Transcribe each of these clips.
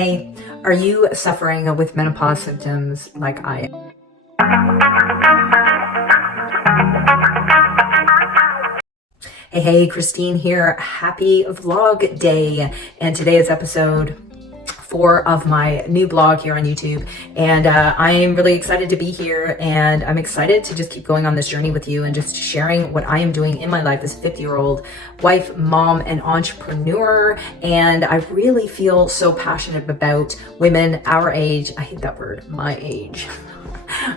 Hey, are you suffering with menopause symptoms like I am? Hey, Christine here. Happy vlog day. And today is episode 4 of my new blog here on YouTube. And I'm really excited to be here, and I'm excited to just keep going on this journey with you and just sharing what I am doing in my life as a 50-year-old wife, mom, and entrepreneur. And I really feel so passionate about women our age. I hate that word, my age.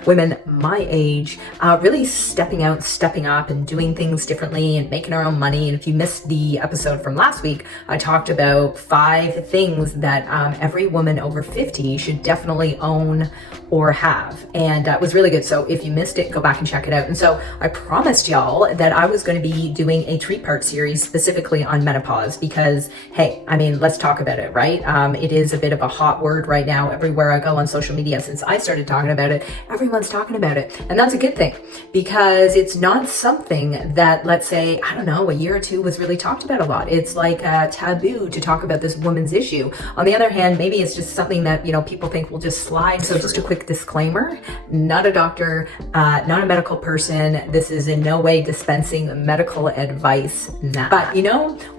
Women my age, really stepping out, stepping up and doing things differently and making our own money. And if you missed the episode from last week, I talked about 5 things that every woman over 50 should definitely own or have. And that was really good. So if you missed it, go back and check it out. And so I promised y'all that I was going to be doing a 3-part series specifically on menopause because, hey, I mean, let's talk about it, right? It is a bit of a hot word right now. Everywhere I go on social media since I started talking about it, everyone's talking about it. And that's a good thing because it's not something that, let's say, I don't know, a year or 2 was really talked about a lot. It's like a taboo to talk about this woman's issue. On the other hand, maybe it's just something that, people think will just slide. So just a quick disclaimer, not a doctor, not a medical person. This is in no way dispensing medical advice now. But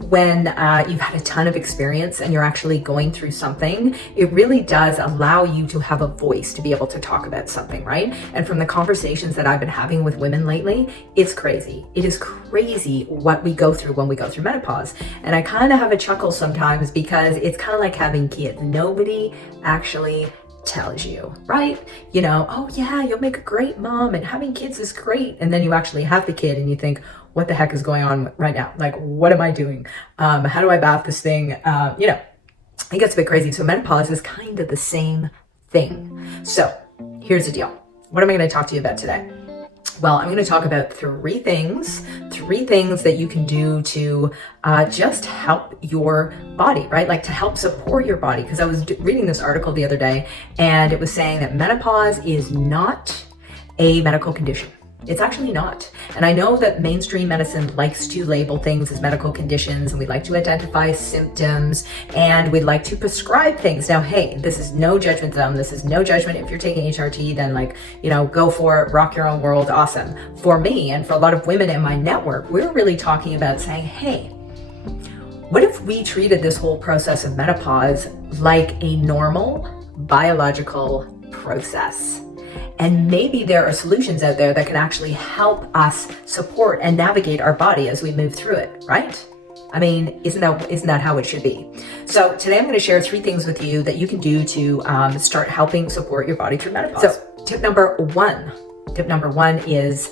when you've had a ton of experience and you're actually going through something, it really does allow you to have a voice to be able to talk about something, right? And from the conversations that I've been having with women lately, it's crazy. It is crazy what we go through when we go through menopause. And I kind of have a chuckle sometimes because it's kind of like having kids. Nobody actually tells you, right? Oh yeah, you'll make a great mom and having kids is great. And then you actually have the kid and you think, what the heck is going on right now? Like, what am I doing? How do I bath this thing? It gets a bit crazy. So menopause is kind of the same thing. So here's the deal. What am I going to talk to you about today? Well, I'm going to talk about 3 things that you can do to just help your body, right? Like to help support your body. Because I was reading this article the other day and it was saying that menopause is not a medical condition. It's actually not. And I know that mainstream medicine likes to label things as medical conditions and we like to identify symptoms and we'd like to prescribe things. Now, hey, this is no judgment zone. This is no judgment. If you're taking HRT, then go for it, rock your own world. Awesome. For me and for a lot of women in my network, we're really talking about saying, hey, what if we treated this whole process of menopause like a normal biological process? And maybe there are solutions out there that can actually help us support and navigate our body as we move through it, right? I mean, isn't that how it should be? So today I'm going to share 3 things with you that you can do to start helping support your body through menopause. So tip number one is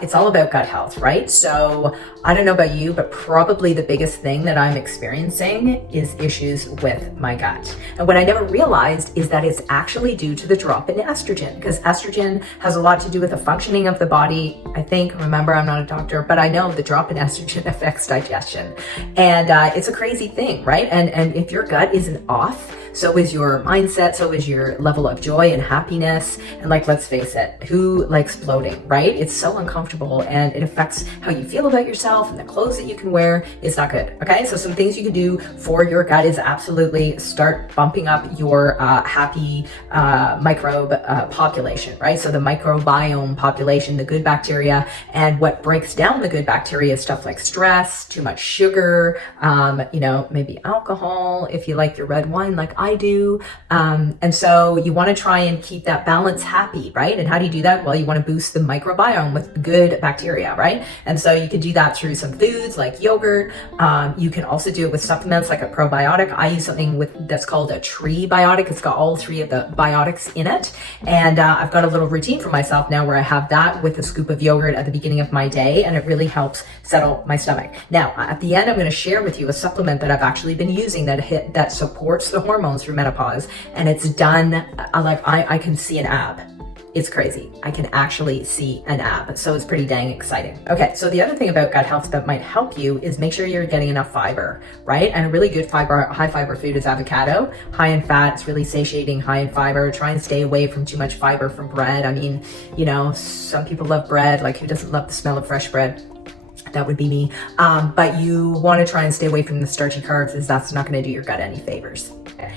it's all about gut health, right? So I don't know about you, but probably the biggest thing that I'm experiencing is issues with my gut. And what I never realized is that it's actually due to the drop in estrogen, because estrogen has a lot to do with the functioning of the body. I think, remember, I'm not a doctor, but I know the drop in estrogen affects digestion. And it's a crazy thing, right? And if your gut isn't off, so is your mindset, so is your level of joy and happiness. And let's face it, who likes bloating, right? It's so uncomfortable and it affects how you feel about yourself and the clothes that you can wear. It's not good, okay? So some things you can do for your gut is absolutely start bumping up your happy microbe population, right? So the microbiome population, the good bacteria, and what breaks down the good bacteria is stuff like stress, too much sugar, maybe alcohol, if you like your red wine like I do. And so you want to try and keep that balance happy, right? And how do you do that? Well, you want to boost the microbiome with good bacteria, right? And so you can do that through some foods like yogurt. You can also do it with supplements like a probiotic. I use something that's called a tree biotic. It's got all 3 of the biotics in it. And I've got a little routine for myself now where I have that with a scoop of yogurt at the beginning of my day, and it really helps settle my stomach. Now, at the end, I'm going to share with you a supplement that I've actually been using that supports the hormones through menopause, and it's done I can see an ab. It's crazy. I can actually see an ab. So it's pretty dang exciting. Okay, so the other thing about gut health that might help you is make sure you're getting enough fiber, right? And a really good high fiber food is avocado. High in fat, it's really satiating, high in fiber. Try and stay away from too much fiber from bread. I mean, some people love bread. Like, who doesn't love the smell of fresh bread? That would be me. But you want to try and stay away from the starchy carbs, as that's not going to do your gut any favors.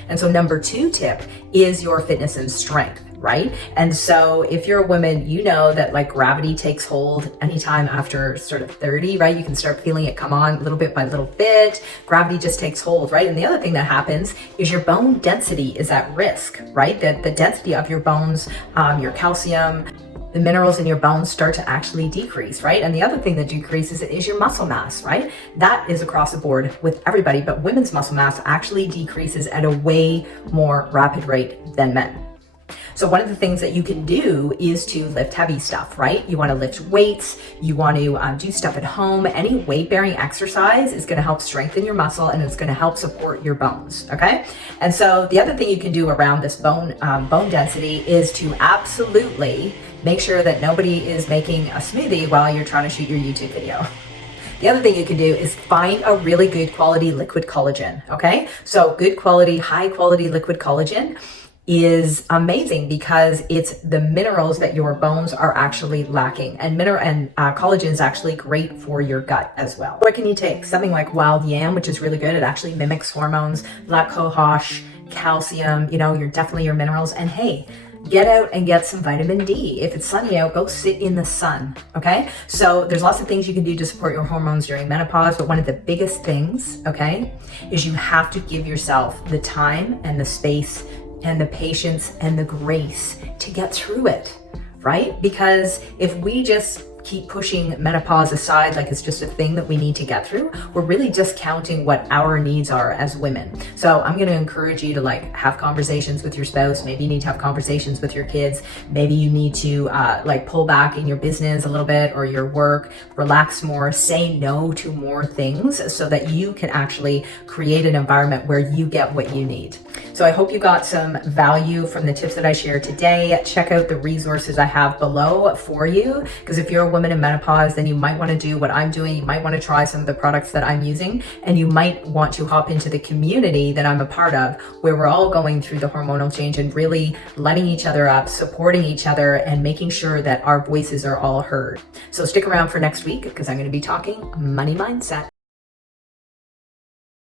And so number 2 tip is your fitness and strength, right? And so if you're a woman, you know that like gravity takes hold anytime after sort of 30, right? You can start feeling it come on little bit by little bit. Gravity just takes hold, right? And the other thing that happens is your bone density is at risk, right? The density of your bones, your calcium, the minerals in your bones start to actually decrease, right? And the other thing that decreases is your muscle mass, right? That is across the board with everybody, but women's muscle mass actually decreases at a way more rapid rate than men. So one of the things that you can do is to lift heavy stuff, right? You want to lift weights, you want to do stuff at home. Any weight-bearing exercise is going to help strengthen your muscle and it's going to help support your bones, okay? And so the other thing you can do around this bone density is to absolutely make sure that nobody is making a smoothie while you're trying to shoot your YouTube video. The other thing you can do is find a really good quality liquid collagen, okay? So good quality, high quality liquid collagen is amazing because it's the minerals that your bones are actually lacking. And collagen is actually great for your gut as well. What can you take? Something like wild yam, which is really good. It actually mimics hormones, black cohosh, calcium, you're definitely your minerals. And hey, get out and get some vitamin D. If it's sunny out, go sit in the sun, okay? So there's lots of things you can do to support your hormones during menopause, but one of the biggest things, okay, is you have to give yourself the time and the space and the patience and the grace to get through it, right? Because if we just keep pushing menopause aside like it's just a thing that we need to get through, we're really discounting what our needs are as women. So I'm going to encourage you to like have conversations with your spouse. Maybe you need to have conversations with your kids. Maybe you need to like pull back in your business a little bit or your work, relax more, say no to more things so that you can actually create an environment where you get what you need. So I hope you got some value from the tips that I shared today. Check out the resources I have below for you, because if you're a woman in menopause, then you might want to do what I'm doing. You might want to try some of the products that I'm using, and you might want to hop into the community that I'm a part of, where we're all going through the hormonal change and really letting each other up, supporting each other, and making sure that our voices are all heard. So stick around for next week because I'm going to be talking money mindset.